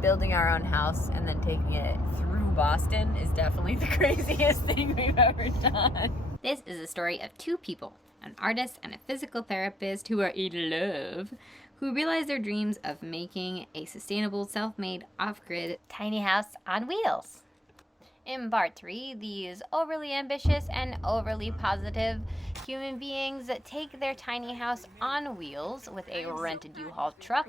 building our own house and then taking it through Boston is definitely the craziest thing we've ever done. This is a story of two people, an artist and a physical therapist who are in love, who realize their dreams of making a sustainable, self-made, off-grid tiny house on wheels. In part 3, these overly ambitious and overly positive human beings take their tiny house on wheels with a rented U-Haul truck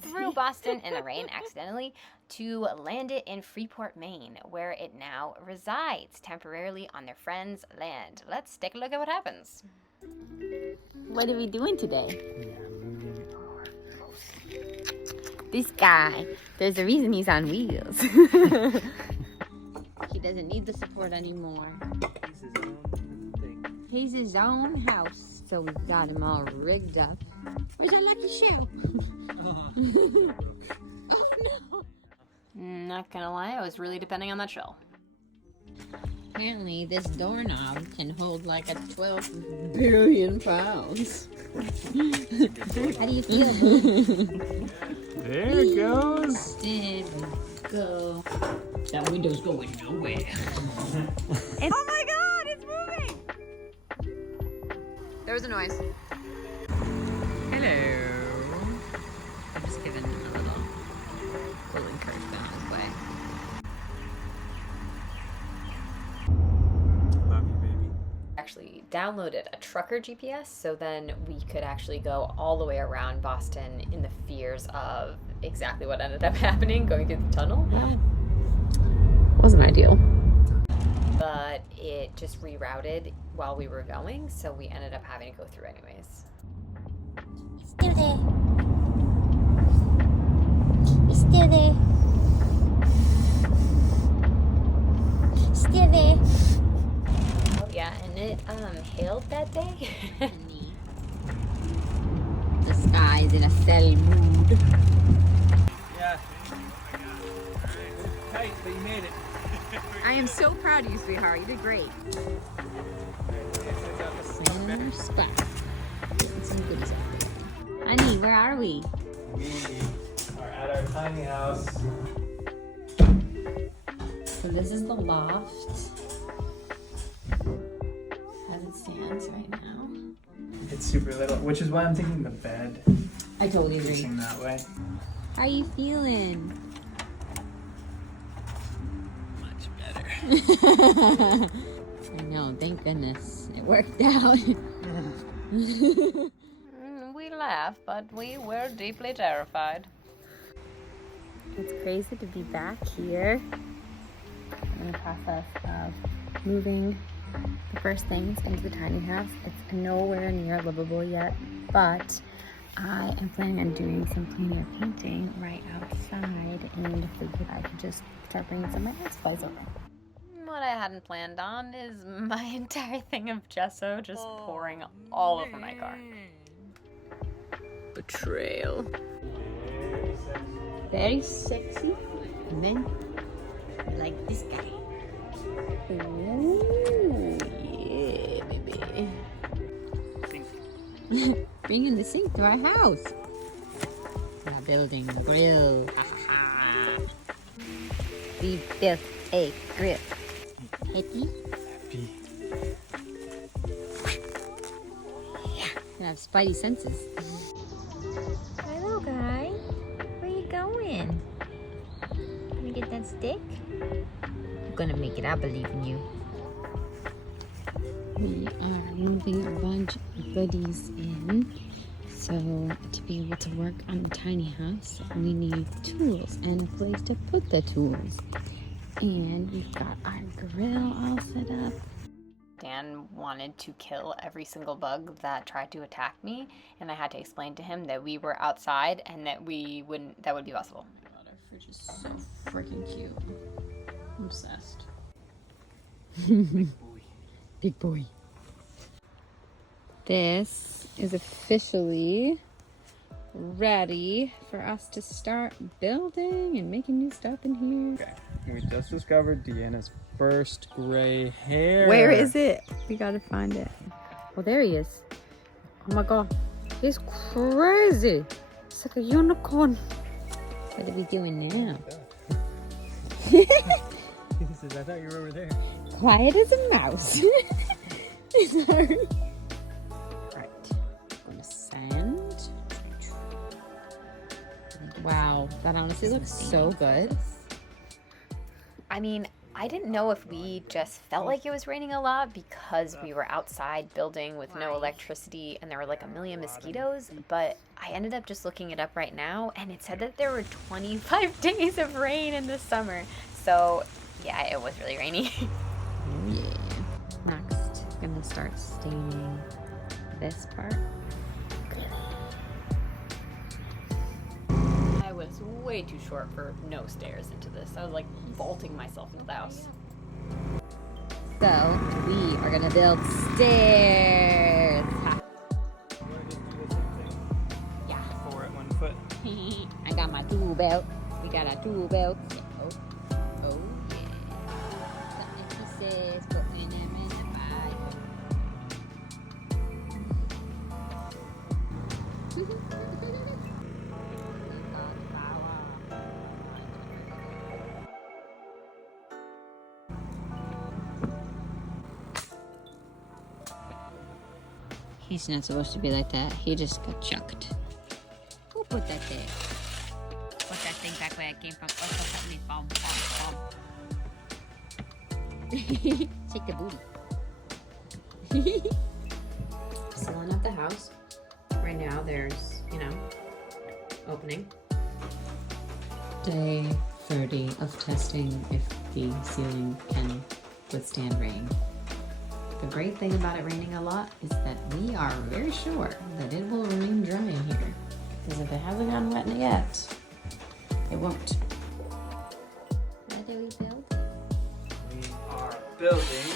through Boston in the rain accidentally to land it in Freeport, Maine, where it now resides temporarily on their friend's land. Let's take a look at what happens. What are we doing today? This guy, there's a reason he's on wheels. He doesn't need the support anymore. He's his own house, so we've got him all rigged up. Where's our lucky shell? Oh no! Not gonna lie, I was really depending on that shell. Apparently, this doorknob can hold like a 12 billion pounds. How do you feel, boo? There it goes. There we go. That window's going nowhere. Oh my god, it's moving! There was a noise. Hello. I'm just giving him a little encouragement on his way. Love you, baby. Actually downloaded a trucker GPS, so then we could actually go all the way around Boston in the fears of exactly what ended up happening, going through the tunnel. Wasn't ideal. But it just rerouted while we were going, so we ended up having to go through anyways. Still there. It's still there. Still there. Oh yeah, and it hailed that day. The sky's in a sell mood. Yeah. Tight, but you made it. I am so proud of you, sweetheart. You did great. Center spot. Getting some goodies out there. Honey, where are we? We are at our tiny house. So this is the loft as it stands right now. It's super little, which is why I'm thinking the bed I totally agree. facing that way. How are you feeling? Much better. I know, thank goodness. It worked out. We laugh, but we were deeply terrified. It's crazy to be back here in the process of moving the first things into the tiny house. It's nowhere near livable yet, but I am planning on doing some plein air painting right outside and figured I could just start bringing some of my air supplies over. What I hadn't planned on is my entire thing of gesso just pouring all over my car. Betrayal. Very sexy. And then like this guy. Ooh, yeah, baby. Bringing the sink to our house. We're building a grill. We built a grill. Happy? Happy. Yeah. I have spidey senses. Hello, guy. Where you going? Gonna get that stick? I'm gonna make it. I believe in you. We are moving a bunch of goodies in. So to be able to work on the tiny house, we need tools and a place to put the tools. And we've got our grill all set up. Dan wanted to kill every single bug that tried to attack me, and I had to explain to him that we were outside and that that would be possible. Oh my god, our fridge is so freaking cute. I'm obsessed. Big boy. Big boy. This is officially ready for us to start building and making new stuff in here. Okay, we just discovered Deanna's first gray hair. Where is it? We gotta find it. Oh, there he is. Oh my god. He's crazy. It's like a unicorn. What are we doing now? He says, I thought you were over there. Quiet as a mouse. Sorry. Right. I'm gonna send. Wow, that honestly looks so good. I mean, I didn't know if we just felt like it was raining a lot because we were outside building with no electricity and there were like a million mosquitoes, but I ended up just looking it up right now and it said that there were 25 days of rain in the summer. So yeah, it was really rainy. Oh yeah. Next, I'm gonna start staining this part. I was way too short for no stairs into this. I was like vaulting myself into the house. So we are gonna build stairs. Ha. Yeah. 4 at 1 foot. I got my tool belt. We got our tool belt. Oh, oh yeah. Something she says, putting them in the He's not supposed to be like that. He just got chucked. Who put that there? Put that thing back where it came from. Oh, take the booty. Sealing up the house. Right now there's, opening. Day 30 of testing if the ceiling can withstand rain. The great thing about it raining a lot is that we are very sure that it will remain dry in here. Because if it hasn't gotten wet yet, it won't. What do we build? We are building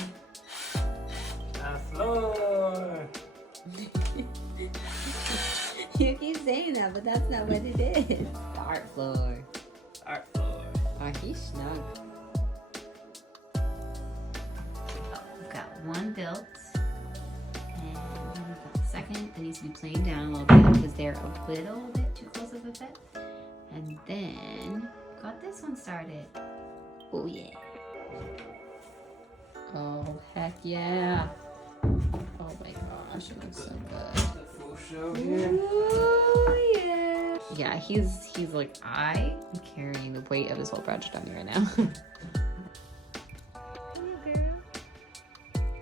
a floor. You keep saying that, but that's not what it is. The art floor. Art floor. Oh, he's snug. Oh, we've got one built. And we've got the second that needs to be planed down a little bit because they're a little bit too close of a fit. And then got this one started. Oh yeah. Oh heck yeah. Oh my gosh, it looks so good. Full show here. Oh yeah. Yeah, he's like, I am carrying the weight of this whole project on me right now.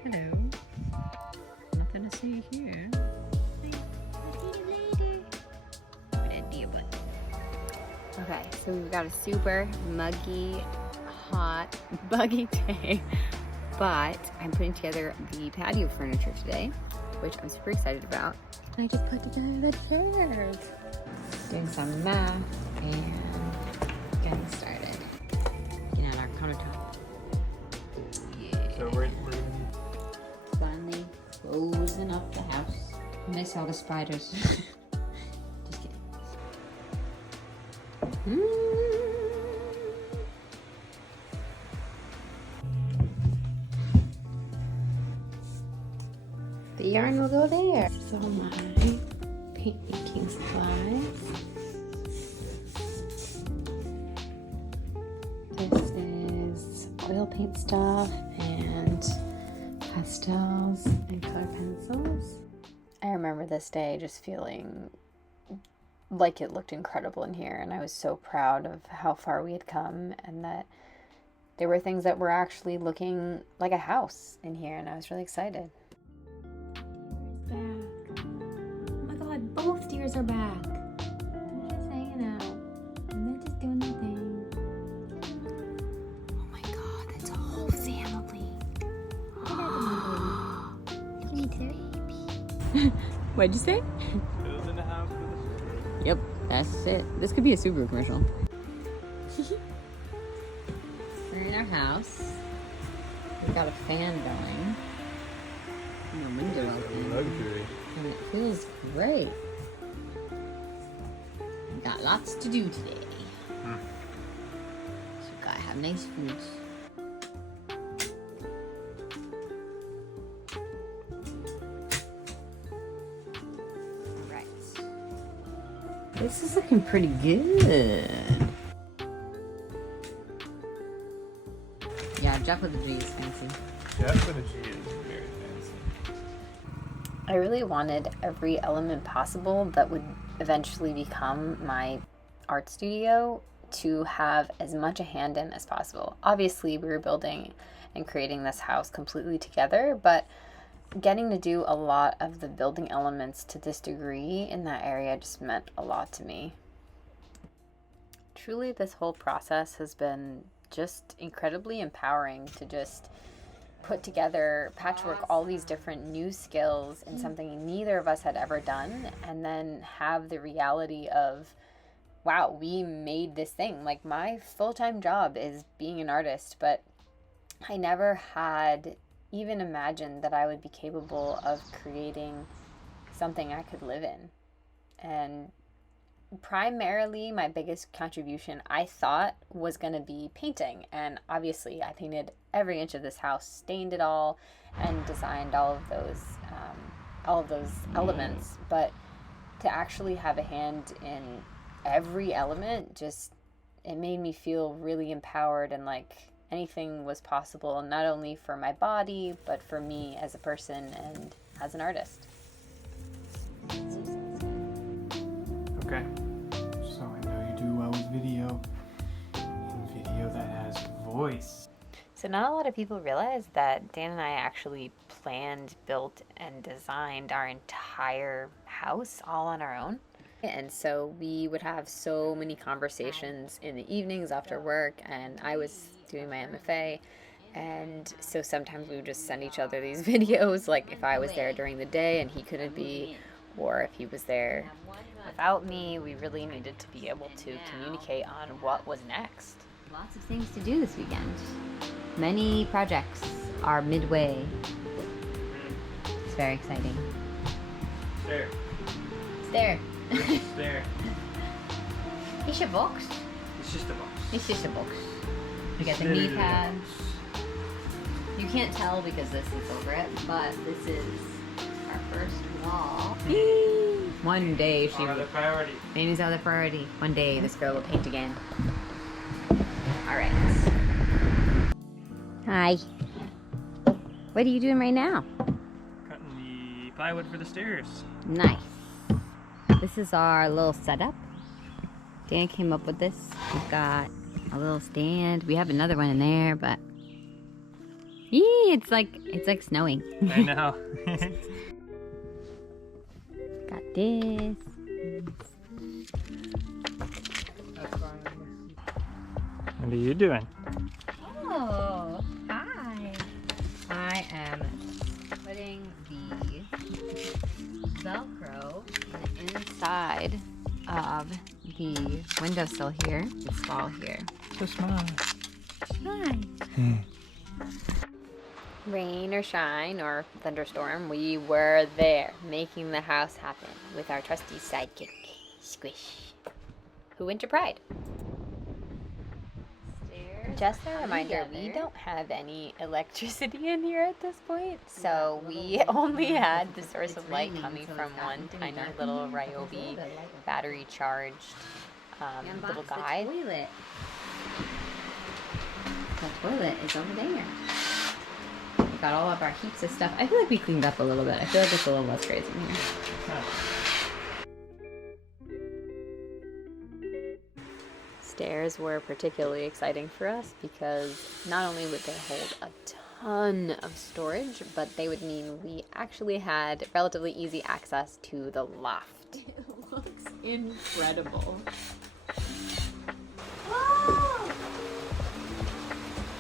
Hello. Nothing to see here. Okay, so we've got a super muggy, hot, buggy day, but I'm putting together the patio furniture today, which I'm super excited about. I just put together the chairs. Doing some math and getting started. Looking at our countertop. Yeah. So we're Finally closing up the house. I miss all the spiders. Just kidding. The yarn will go there. So my paint making supplies. This is oil paint stuff and pastels and color pencils. I remember this day just feeling like it looked incredible in here, and I was so proud of how far we had come and that there were things that were actually looking like a house in here, and I was really excited. Back. Oh my god, both deers are back. They're just hanging out. And they're just doing their thing. Oh my god, that's a whole family. What'd you say? building a house with a Yep, that's it. This could be a Subaru commercial. We're in our house. We've got a fan going. And the window open. luxury. And it feels great. We've got lots to do today. So we gotta have nice foods. Alright. This is looking pretty good. Yeah, Jeff with the G is fancy. Jeff with a G is very fancy. I really wanted every element possible that would eventually become my art studio to have as much a hand in as possible. Obviously, we were building and creating this house completely together, but getting to do a lot of the building elements to this degree in that area just meant a lot to me. Truly, this whole process has been just incredibly empowering to just put together, patchwork all these different new skills in something neither of us had ever done, and then have the reality of, wow, we made this thing. Like, my full-time job is being an artist, but I never had even imagined that I would be capable of creating something I could live in. And primarily my biggest contribution I thought was going to be painting, and obviously I painted every inch of this house, stained it all, and designed all of those elements. But to actually have a hand in every element, just, it made me feel really empowered and like anything was possible, not only for my body but for me as a person and as an artist. Okay, so I know you do well with video, and video that has voice. So not a lot of people realize that Dan and I actually planned, built, and designed our entire house all on our own. And so we would have so many conversations in the evenings after work, and I was doing my MFA. And so sometimes we would just send each other these videos, like if I was there during the day and he couldn't be, or if he was there without me. We really needed to be able to communicate on what was next. Lots of things to do this weekend. Many projects are midway. It's very exciting. There. There. There. It's a box. It's just a box. It's just a box. We got the knee pads. You can't tell because this is over it, but this is our first wall. One day she Our other priority. Amy's other priority. One day this girl will paint again. Alright. Hi. What are you doing right now? Cutting the plywood for the stairs. Nice. This is our little setup. Dan came up with this. We've got a little stand. We have another one in there, but it's like snowing. I know. Got this. What are you doing? Oh, hi. I am putting the Velcro inside of the windowsill here, this wall here. So small. Hi. Rain or shine or thunderstorm, we were there making the house happen with our trusty sidekick, Squish, who went to Pride. Just a reminder, we don't have any electricity in here at this point, so we only had the source of light coming from one tiny little Ryobi battery charged little guy. The toilet is over there. We got all of our heaps of stuff. I feel like we cleaned up a little bit. I feel like it's a little less crazy in here. Stairs were particularly exciting for us because not only would they hold a ton of storage, but they would mean we actually had relatively easy access to the loft. It looks incredible.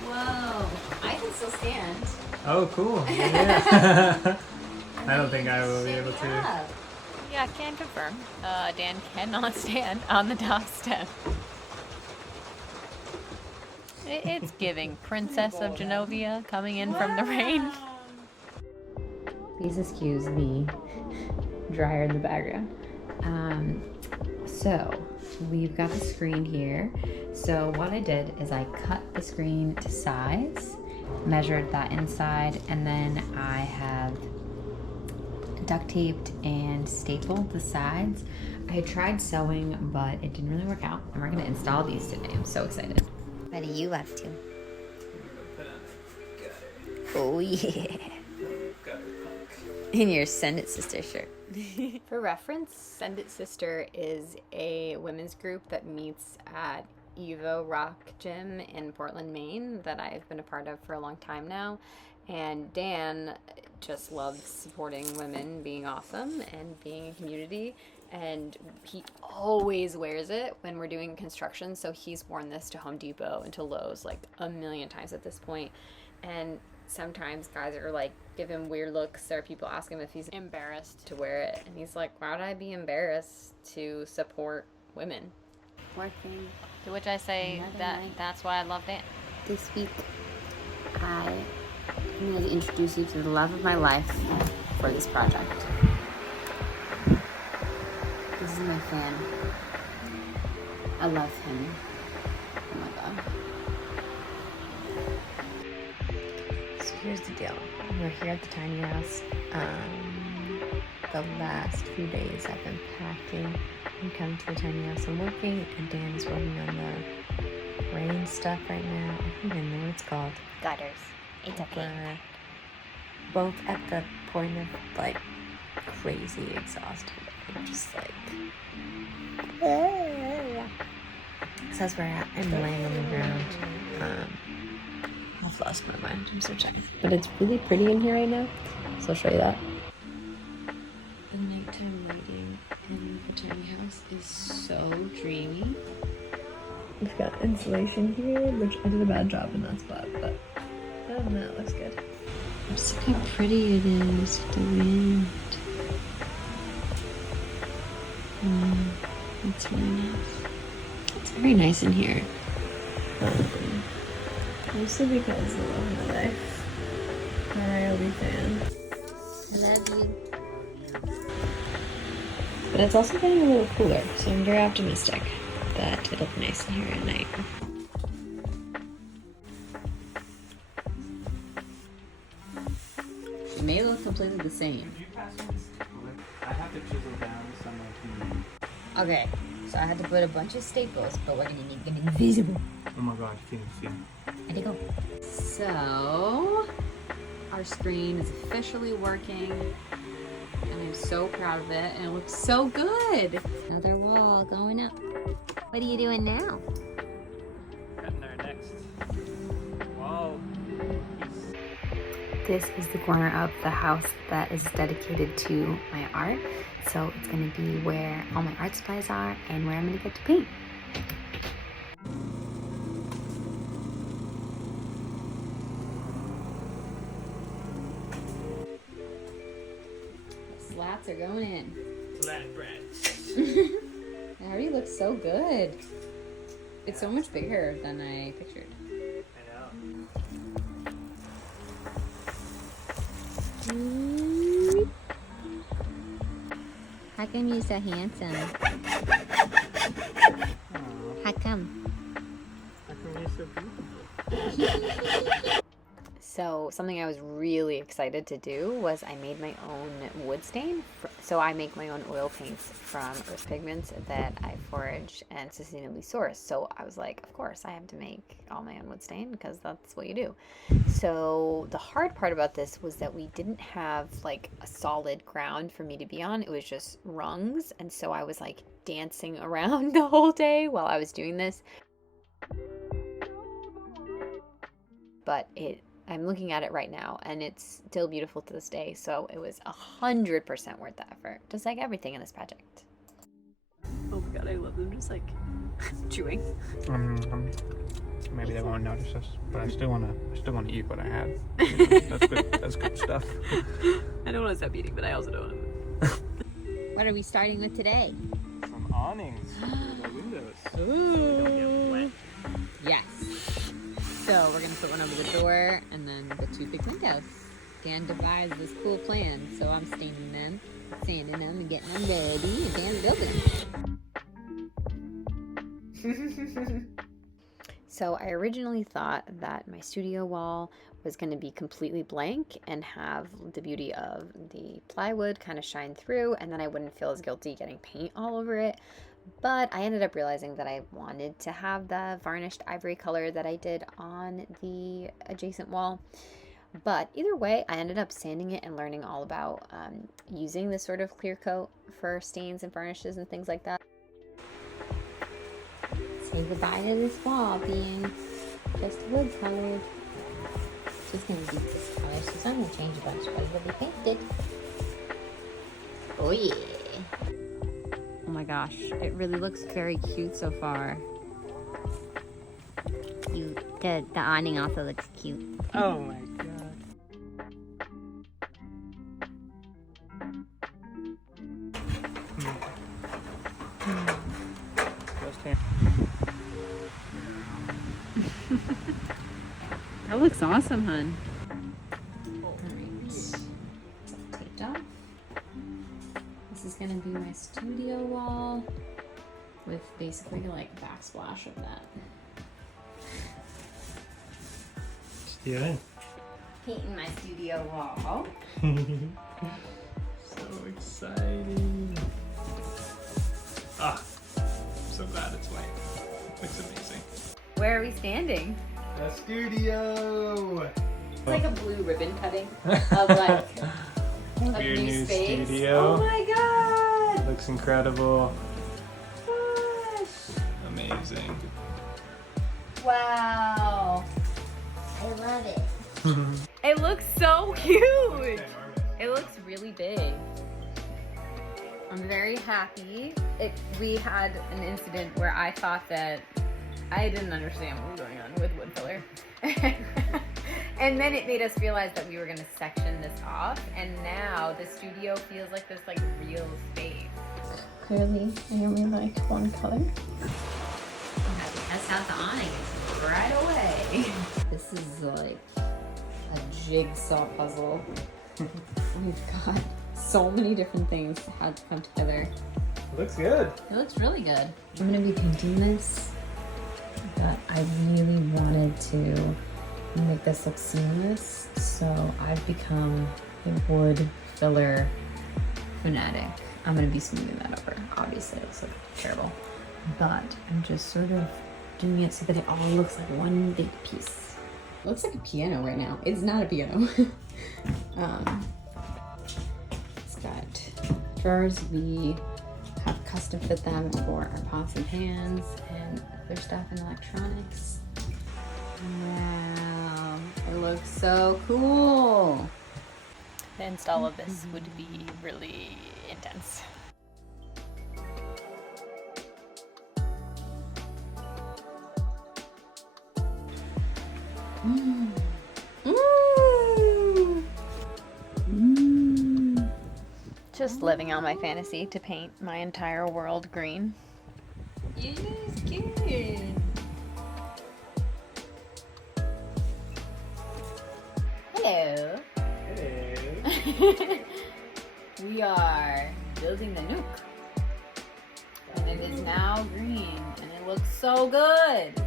Whoa! I can still stand. Oh, cool. Yeah. I don't think I will be able to. Yeah, can confirm. Dan cannot stand on the top step. It's giving Princess of Genovia coming in from the rain. Please excuse the dryer in the background. So we've got the screen here. So what I did is I cut the screen to size, measured that inside, and then I have duct taped and stapled the sides. I tried sewing, but it didn't really work out. And we're gonna install these today. I'm so excited. What are you up to? Put Oh yeah. In your Send It Sister shirt. For reference, Send It Sister is a women's group that meets at Evo Rock Gym in Portland, Maine, that I've been a part of for a long time now. And Dan just loves supporting women, being awesome, and being a community. And he always wears it when we're doing construction. So he's worn this to Home Depot and to Lowe's like a million times at this point. And sometimes guys are like, give him weird looks, or people ask him if he's embarrassed to wear it. And he's like, why would I be embarrassed to support women? Working. To which I say that's why I love Dan. This week, I'm going to introduce you to the love of my life for this project. This is my fan. I love him. Oh my god. So here's the deal. We're here at the tiny house. The last few days I've been packing and coming to the tiny house and working, and Dan is working on the rain stuff right now. I don't even know what it's called. Gutters. It's okay. We're both at the point of like crazy exhausted. I'm just like, so that's where I'm laying on the ground. I've lost my mind. I'm so tired. But it's really pretty in here right now, so I'll show you that. The nighttime lighting in the tiny house is so dreamy. We've got insulation here, which I did a bad job in that spot, but other than that, it looks good. Just look how pretty it is, the wind. It's really nice. It's very nice in here. Mostly because I love my life. Ryobi fan. I love you. But it's also getting a little cooler, so I'm very optimistic that it'll be nice in here at night. It may look completely the same. I have to chisel down some of Okay, so I had to put a bunch of staples, but we're gonna need them invisible. Oh my god, you can't see. Ready, go. So, our screen is officially working, and I'm so proud of it, and it looks so good. Another wall going up. What are you doing now? Cutting our next wall piece. This is the corner of the house that is dedicated to my art. So it's gonna be where all my art supplies are and where I'm gonna get to paint. The slats are going in. Slat bread. It already looks so good. It's so much bigger than I pictured. I know. How come you're so handsome? How come? How come you're so beautiful? So something I was really excited to do was I made my own wood stain. So I make my own oil paints from earth pigments that I forage and sustainably source. So I was like, of course I have to make all my own wood stain because that's what you do. So the hard part about this was that we didn't have like a solid ground for me to be on. It was just rungs. And so I was like dancing around the whole day while I was doing this. But I'm looking at it right now, and it's still beautiful to this day, so it was 100% worth the effort, just like everything in this project. Oh my god, I love them just like chewing. Maybe they won't notice us, but I still wanna eat what I had. You know, that's good stuff. I don't want to stop eating, but I also don't want to. What are we starting with today? Some awnings for the windows. Ooh. So they don't get wet. Yes. So we're gonna put one over the door and then the two big windows. Dan devised this cool plan, so I'm staining them, sanding them, and getting them ready, and Dan's building. So I originally thought that my studio wall was going to be completely blank and have the beauty of the plywood kind of shine through, and then I wouldn't feel as guilty getting paint all over it. But I ended up realizing that I wanted to have the varnished ivory color that I did on the adjacent wall. But either way, I ended up sanding it and learning all about using this sort of clear coat for stains and varnishes and things like that. Say goodbye to this wall being just wood colored. She's gonna be this color, so I'm gonna change a bunch, but it will be painted. Oh yeah. Oh my gosh, it really looks very cute so far. Cute. The awning also looks cute. Oh my god. That looks awesome, hun. Taped off. This is gonna be my studio wall with basically like a backsplash of that. Yeah. Painting my studio wall. So exciting. Ah, I'm so glad it's white. It looks amazing. Where are we standing? The studio! It's like a blue ribbon cutting of like Your a new new space. studio. Oh my god! Looks incredible. Gosh! Amazing. Wow! I love it. It looks so cute! It looks really big. I'm very happy. We had an incident where I thought that I didn't understand what was going on with wood filler. And then it made us realize that we were gonna section this off, and now the studio feels like this like real space. Clearly, I only liked one color. Test out the awning right away. This is like a jigsaw puzzle. We've got so many different things that had to come together. Looks good. It looks really good. I'm gonna be painting this, but I really wanted to make this look seamless, so I've become a wood filler fanatic. I'm gonna be smoothing that over. Obviously, it looks like terrible, but I'm just sort of doing it so that it all looks like one big piece. It looks like a piano right now. It's not a piano. It's got drawers. We have custom fit them for our pots and pans and other stuff in electronics. Wow, it looks so cool. The install of this would be really intense. Mm. Mm. Mm. Just living out my fantasy to paint my entire world green. It is good. Hello. Hey. We are building the nuke. And it is now green and it looks so good.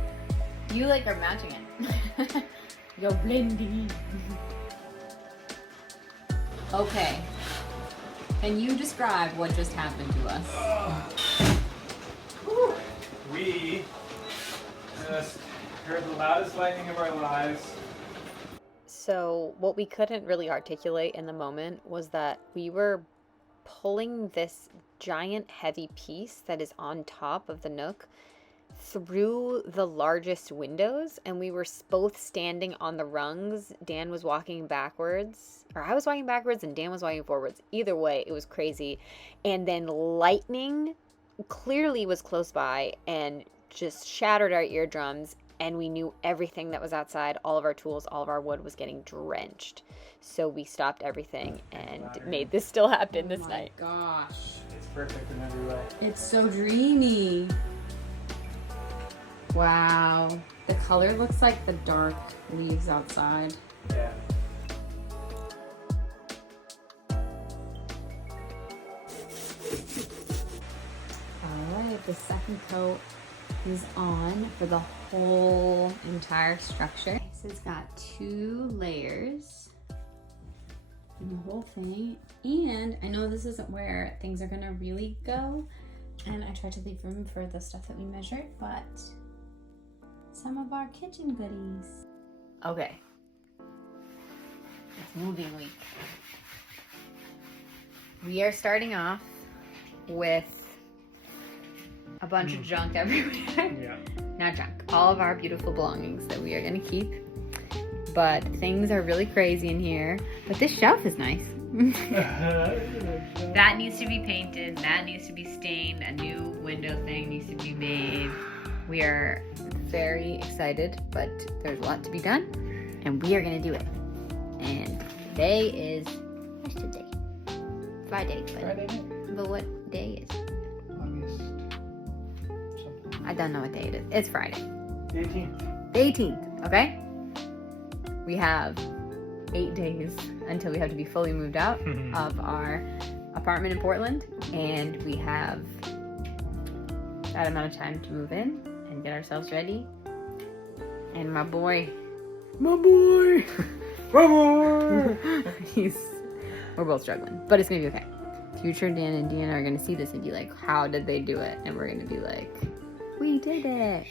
You like are matching it. You're blending. Okay. Can you describe what just happened to us? We just heard the loudest lightning of our lives. So what we couldn't really articulate in the moment was that we were pulling this giant heavy piece that is on top of the nook through the largest windows, and we were both standing on the rungs. Dan was walking backwards, or I was walking backwards and Dan was walking forwards. Either way, it was crazy. And then lightning clearly was close by and just shattered our eardrums, and we knew everything that was outside, all of our tools, all of our wood was getting drenched. So we stopped everything and made this still happen this night. Gosh. It's perfect in every way. It's so dreamy. Wow. The color looks like the dark leaves outside. Yeah. Alright, the second coat is on for the whole entire structure. So it's got 2 layers and the whole thing. And I know this isn't where things are gonna really go, and I tried to leave room for the stuff that we measured, but some of our kitchen goodies. Okay. It's moving week. We are starting off with a bunch of junk everywhere. Yeah. Not junk. All of our beautiful belongings that we are going to keep. But things are really crazy in here. But this shelf is nice. That needs to be painted. That needs to be stained. A new window thing needs to be made. We are very excited, but there's a lot to be done. And we are going to do it. And today is... What's today? Friday. But what day is it? August. I don't know what day it is. It's Friday. The 18th. The 18th, okay? We have 8 days until we have to be fully moved out of our apartment in Portland. And we have that amount of time to move in and get ourselves ready. And my boy. We're both struggling, but it's gonna be okay. Future Dan and Deanna are gonna see this and be like, how did they do it? And we're gonna be like, we did it.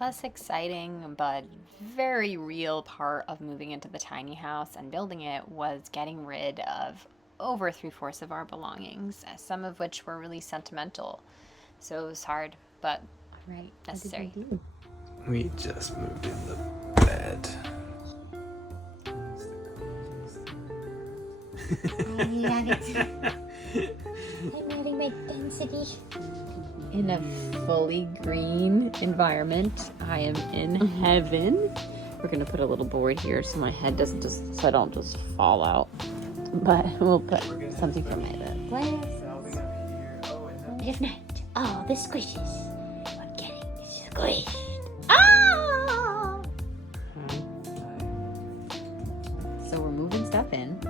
Less exciting, but very real part of moving into the tiny house and building it was getting rid of over 3/4 of our belongings, some of which were really sentimental. So it was hard, but necessary. We just moved in the bed. I love it. I'm adding my density. In a fully green environment, I am in heaven. We're gonna put a little board here so my head doesn't so I don't just fall out. But we'll put something for my legs. If not, oh, the squishes. I'm getting squished. Ah! So we're moving stuff in.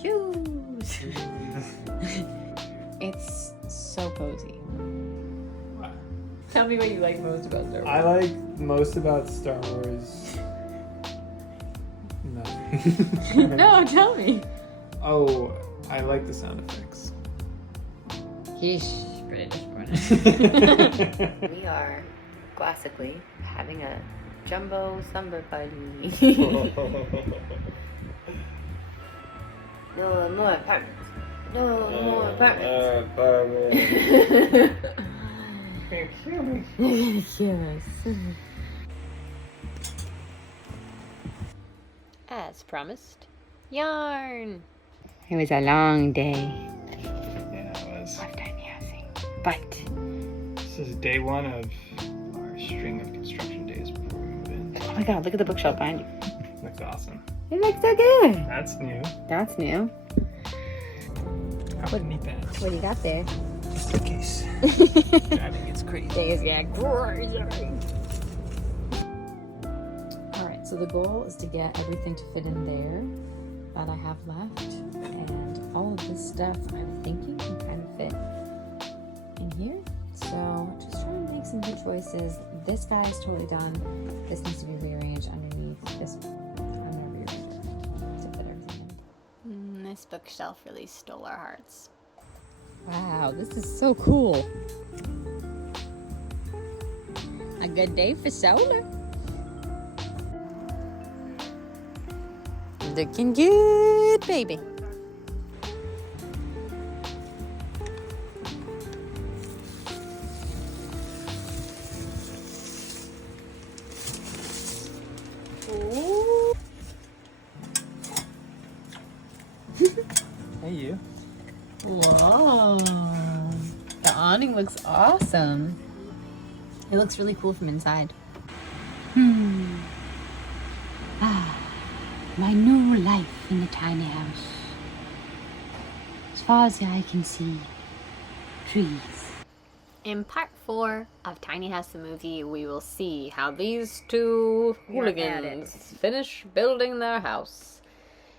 Shoes. It's so cozy. Tell me what you like most about Star Wars. I like most about Star Wars. Nothing. No, tell me. Oh, I like the sound effects. Heesh, pretty disappointed. We are classically having a jumbo slumber party. No more apartments. No more apartments. Yes. As promised, yarn. It was a long day Yeah, it was. of tiny housing, but This is day one of our string of construction days before we move in. oh my god, look at the bookshelf behind you. Looks awesome. It looks so good. That's new. That's new. I wouldn't need that. What do you got there? Just in case. Driving gets crazy. Things get crazy. Alright, so the goal is to get everything to fit in there that I have left. And all of this stuff I'm thinking can kind of fit in here. So just trying to make some good choices. This guy is totally done. This needs to be rearranged underneath. This I'm gonna rearrange it to fit everything in. This bookshelf really stole our hearts. Wow, this is so cool. A good day for solar. Looking good, baby. Hey, you. Whoa. The awning looks awesome. It looks really cool from inside. My new life in the tiny house. As far as the eye can see, trees. In part 4 of Tiny House the Movie, we will see how these two hooligans finish building their house.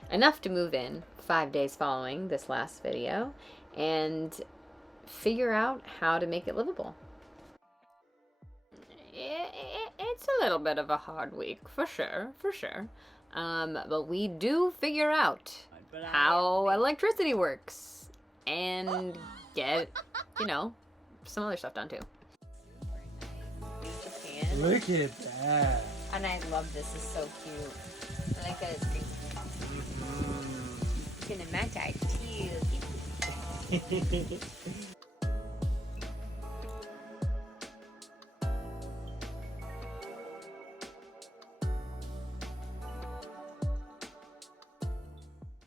Enough to move in 5 days following this last video and figure out how to make it livable. It's a little bit of a hard week, for sure. But we do figure out how electricity works and get, some other stuff done too. Look at that. And I love this. It's so cute. I like that it's green. Cinematic too.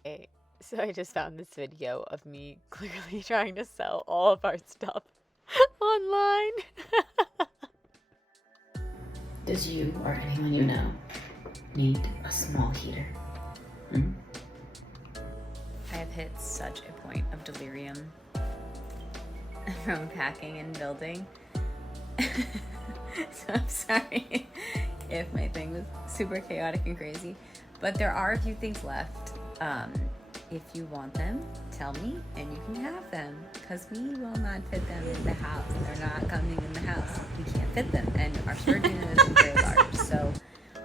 Okay, so I just found this video of me clearly trying to sell all of our stuff online. Does you or anyone you know need a small heater? Hmm? I have hit such a point of delirium from packing and building. So I'm sorry if my thing was super chaotic and crazy, but there are a few things left. If you want them, tell me and you can have them, because we will not fit them in the house. They're not coming in the house. We can't fit them, and our storage unit is very large, so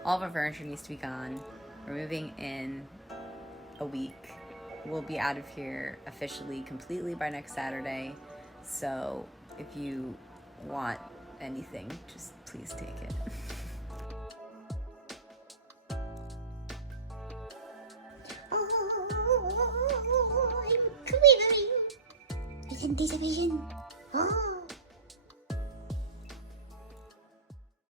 all of our furniture needs to be gone. We're moving in a week. We'll be out of here officially completely by next Saturday, so if you want anything, just please take it. Oh, I'm quivering with anticipation. Oh.